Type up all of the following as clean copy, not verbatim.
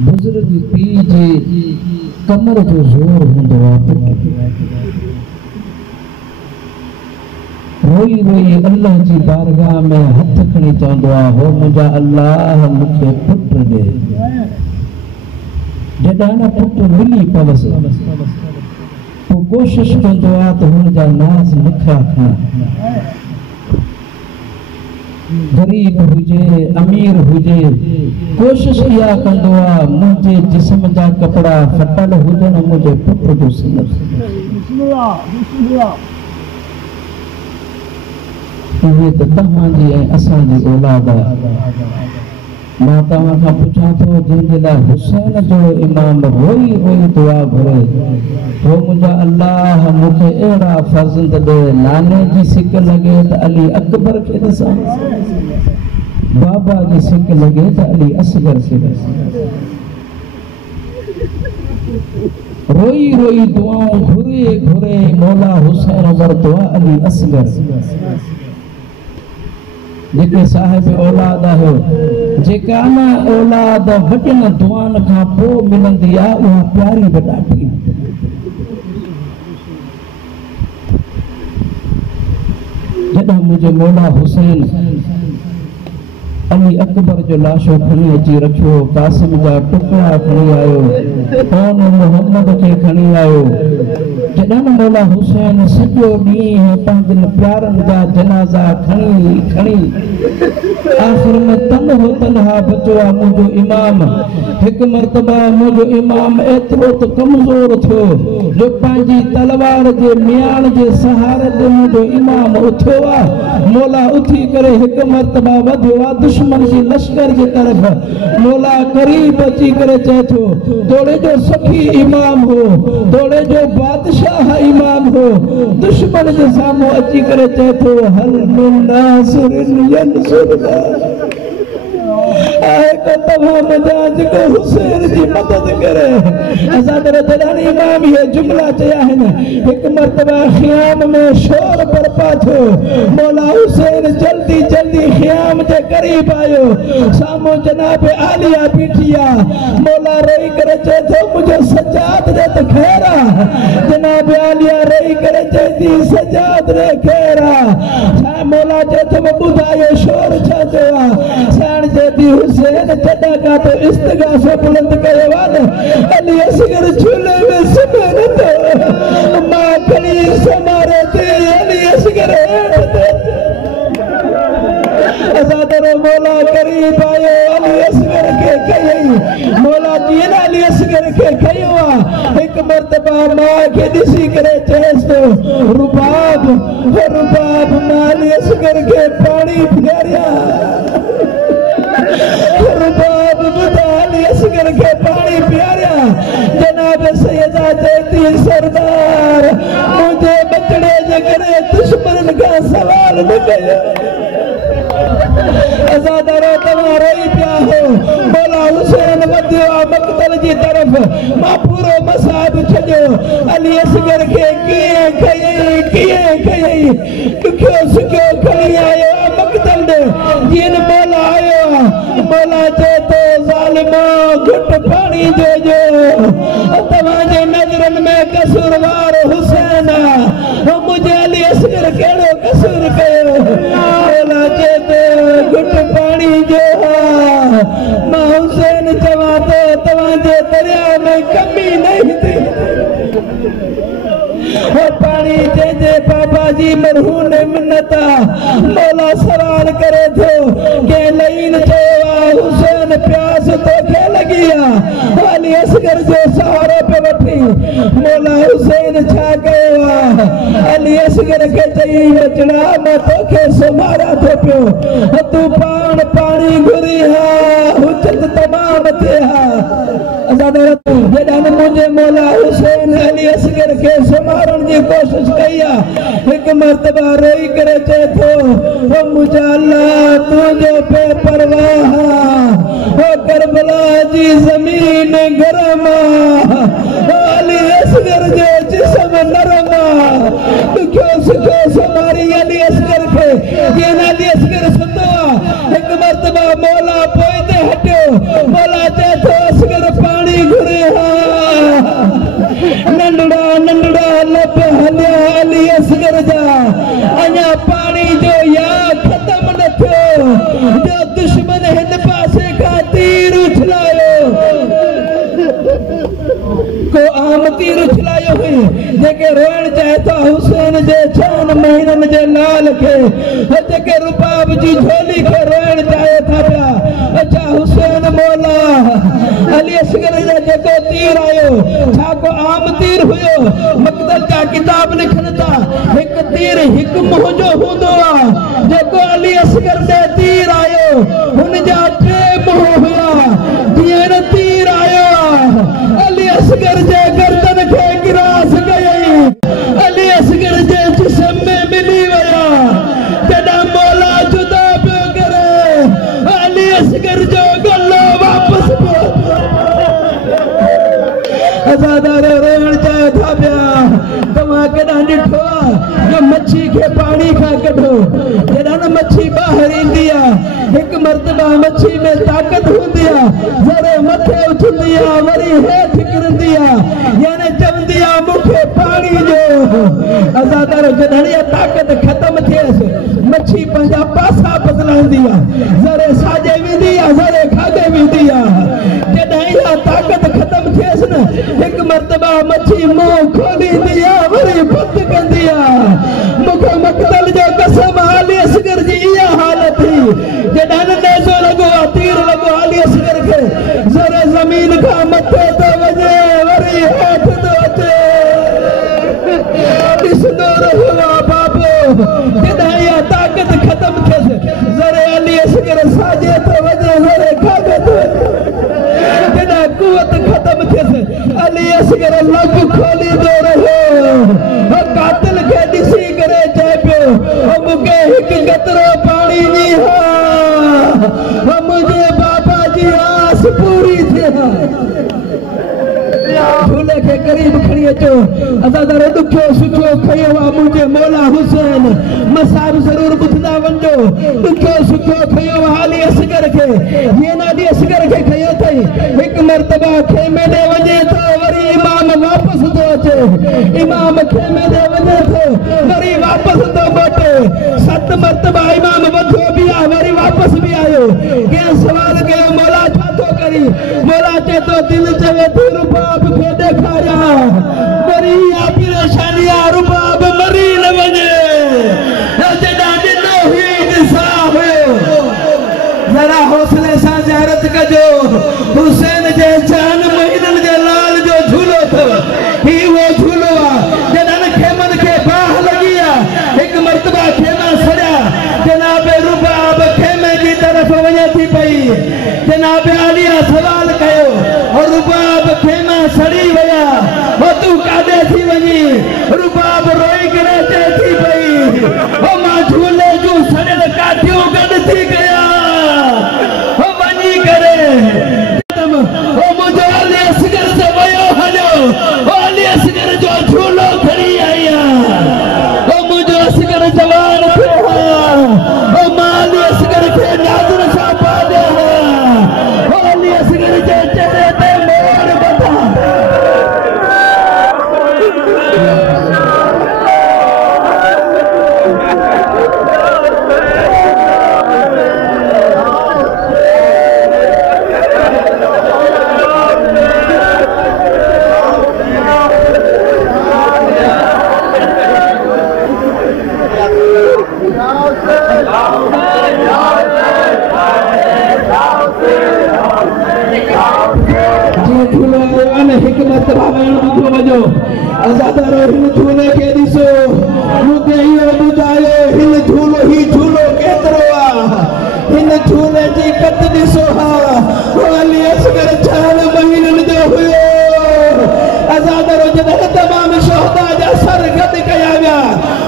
बुजुर्ग पी जे कमर जो ज़ोर हूंदो आहे रोई रोई अल्लाह जी बारगाह में हथ खणी चवंदो आहे हो मुंहिंजा अल्लाह मूंखे पुट ॾे जॾहिं न पुट मिली पवसि पोइ कोशिशि कंदो आहे त हुनजा नाज़ लिखिया खणा गरीब हुजे अमीर हुजे कोशिशि इहा कंदो आहे मुंहिंजे जिस्म जा कपिड़ा फटल हुजनि मुंहिंजे पुट जो सिंगल इहे त तव्हांजी ऐं असांजी औलाद आहे मां तव्हां खां पुछां थो जंहिंजे लाइ हुसैन जो इमाम रोई रोई दुआ घुरे हो मुंहिंजा अल्लाह मूंखे अहिड़ा फ़र्ज़ंद ॾे नाने जी सिक लॻे त अली अकबर खे ॾिसां बाबा जी सिक लॻे त अली असगर खे ॾिसां रोई रोई दुआऊं घुरे घुरे मौला हुसैन वरितो आहे अली असगर जेके साहिब औलाद आहियो जेका न औलाद वॾनि दुआनि खां पोइ मिलंदी आहे उहा प्यारी बि ॾाढी जॾहिं मुंहिंजे मौला हुसैन अली अकबर जो लाशो खणी अची रखियो कासिम जा टुकड़ा खणी आयो कौन मोहम्मद खे खणी आयो जॾहिं न मौला हुसैन सॼो ॾींहुं पंहिंजनि प्यारनि जा जनाज़ा खणी खणी आख़िर में तन्हो तन्हा बचो आहे मुंहिंजो इमाम हिकु मर्तबा मुंहिंजो इमाम एतिरो त कमज़ोर थियो जो पंहिंजी तलवार जे मियाण जे सहारे ते मुंहिंजो इमाम उथियो आहे मौला उथी करे हिकु मर्तबा वधियो आहे दुश्मन जी लश्कर जी तरफ़ मौला करीब अची करे चए थो तोड़े जो सखी इमाम हो तोड़े जो बादशाह इमाम हो दुश्मन जे साम्हूं अची करे चए थो हल मिन नासिरिन यनसुरना आए को तमाम मजाज को हुसैन जी मदद करे असाद रदलानी इमाम ये जुमला चया है ना एक मर्तबा ख़ियाम में शोर बरपा थो मौला हुसैन जल्दी जल्दी ख़ियाम के करीब आयो सामो जनाब आलिया बीठिया मौला रोई करे चे थो मुझे सजाद दे त खैरा जनाब आलिया रोई करे चे थी सजाद रे खैरा मौला चे थो बुधायो शोर छा चया साण जे हुसैन चढ़ा का तो इस्तिगासा बुलंद करे वाले अली असगर झूले में सुमन तो मां खली समारे ते अली असगर असादर मौला करीब आयो अली असगर के कई मौला जी ने अली असगर के कयो एक मर्तबा मां के दिसी करे चेस तो रुबाब मां अली असगर के पानी पियारिया रुबाब बुदाली असगर के पानी पियारिया जनाब सैयदा जयती सरदार मुझे बचड़े जे करे दुश्मन का सवाल न कयो अज़ादारो तव्हां रोई पिया हो मौला हुसैन वधियो मक़तल जी तरफ़ मां पूरो मसाब छॾियो अली असगर खे कीअं खयई ॾुखियो सुखियो खणी आयो मक़तल ॾे जीअं मौला आयो मौला चए तो ज़ालिमो घुट पानी ॾिजो तव्हांजे नज़रनि में कसूरवार हुसैन आहे मुंहिंजे अली असगर कहिड़ो कसूर कयो मौला चए तो घुट पानी ॾियो मां हुसैन चवां तो तव्हांजे दरिया में कमी नहीं थी पानी जे बाबा जी मरहून मिन्नता मौला सवाल करे थो के लईन चयो हुसैन प्यास तोखे लगी अली असगर जो सहारो पे वठी मौला हुसैन छा कयो अली असगर के चई बचड़ा मां तोखे सुमारा थो पियो तू पाण पानी घुरी हुजत तमाम थे जॾहिं मुंहिंजे मौला हुसैन अली असगर के सुमारण जी कोशिश कई हिकु मर्तबा रोई करे चए थो मुंहिंजा अल्लाह तुंहिंजो बेपरवाह करबला जी ज़मीन गरम अली असगर जो जिस्म नरम ॾुखियो सुखियो समारी अली असगर खे जीअं अली असगर सुतो हिकु मर्तबा मौला पोइ ते हटियो मौला चए थो असगर जो दुश्मन हिन पासे का तीर उछलायो को आम तीर उछलायो हुई जेके रोइण चाहे तो हुसैन जे 6 महीननि जे लाल खे जेके रुबाब जी झोली खे रोइण चाहे था पिया अच्छा हुसैन मौला अली असगर जो जेको तीर आयो छा को आम तीर हुयो मक़तल जा किताब लिखनि था हिकु तीर हिकु मुंहुं जो हूंदो आहे जेको अली असगर ते तीर आयो हुन जा 3 मुंहुं हुया जीअं तीर आयो अली असगर जे गर्दन खे गिरास कयई अली असगर जे जिस्म में मिली विया जॾहिं मौला जुदा पियो करे अली असगर जो गलो वापस पियो अज़ादारो रोइण चाहे था पिया तव्हां केॾां ॾिठो आहे जो मच्छी खे पाणी खां कढो जॾहिं न मच्छी ॿाहिरि ईंदी आहे हिकु मर्तबा मच्छी में ताक़त हूंदी आहे ज़रे मथे उछलंदी आहे वरी हेठि किरंदी आहे यानी चवंदी आहे मूंखे पाणी ॾियो अज़ादारो जॾहिं इहा ताक़त ख़तमु थियसि मच्छी पंहिंजा पासा बदिलाईंदी आहे ज़रे साॼे वेंदी आहे ज़रे खाधे वेंदी आहे जॾहिं इहा ताक़त ख़तमु थियसि न हिकु मर्तबा मच्छी मुंहुं खोलींदी आहे वरी बंदि कंदी आहे मूंखे मक़तल जो कसम अली असगर जी इहा हालत थी जॾहिं न नेज़ो लॻो आहे तीर लॻो अली असगर खे ज़रे ज़मीन खां मथे थो वञे वरी हेठि थो अचे ॾिसंदो रहियो आहे बाबो जॾहिं इहा ताक़त ख़तमु थियसि ज़रे अली असगर साॼे थो वञे ज़रे खाधे थो वञे जॾहिं कुवत ख़तमु थियसि अली असगर लभ खोलींदो रहियो कातिल खे ॾिसी करे चए पियो मूंखे हिकु कतरो पाणी ॾी मुंहिंजे बाबा जी आस पूरी थिए झूले खे क़रीब खणी अचो अज़ादारो ॾुखियो सुठो खयो आहे मुंहिंजे मौला हुसैन मसाब ज़रूर ॿुधंदा वञो ॾुखियो सुठो खयो आहे अली असगर खे जीअं अली असगर खे खयो अथई हिकु मर्तबा खेमे ॾे वञे थो वरी इमाम वापसि थो अचे इमाम खेमे ॾे वञे थो वरी वापसि थो मोटे 7 मर्तबा इमाम वधो बि आहे वरी वापसि बि आयो कंहिं सवाल कयो मौला छा थो करी मौला चए थो दिलि चवे थी रुबाब खे ॾेखारिया वरी इहा परेशानी आहे रुबाब मरी न वञे जॾहिं ॾिनो हुई ॾिसा हुयो ज़रा हौसले सां ज़ियारत कजो हुसैन जे 4 महीननि जे लाल जो झूलो अथव ही उहो झूलो आहे जॾहिं न खेमनि खे बाह लॻी आहे हिकु मर्तबा खेमा सड़िया जनाब रुबाब खेमे जी तरफ़ वञे थी पई जनाब आलिया सवाल कयो और रुबाब खेमा सड़ी विया हो तूं काॾे थी वञी रुबाब रोई करे चए थी पई हो मां झूले जूं सड़ियल काठियूं गॾु थी कया हो वञी करे हो मुंहिंजो अली असगर से वियो हलियो हो अली असगर जो झूलो खणी आई हो मुंहिंजो असगर जवान थियो हो मां अली असगर खे नाज़ुर सां पालियो हो अली असगर जे चेहरे ते मोर बधा हिकु मर्तबा ॿुधो वञो अज़ादारो हिन झूले खे ॾिसो मूंखे इहो ॿुधायो हिन झूलो ही झूलो केतिरो आहे हिन झूले जी कत ॾिसो हा अली असगर 4 महीननि जो हुयो अज़ादारो जॾहिं तमामु शोहदा जा सर गॾु कया विया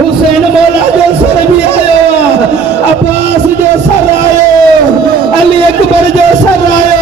हुसैन मौला जो सर बि आयो अब्बास जो सर आयो अली अकबर जो सर आयो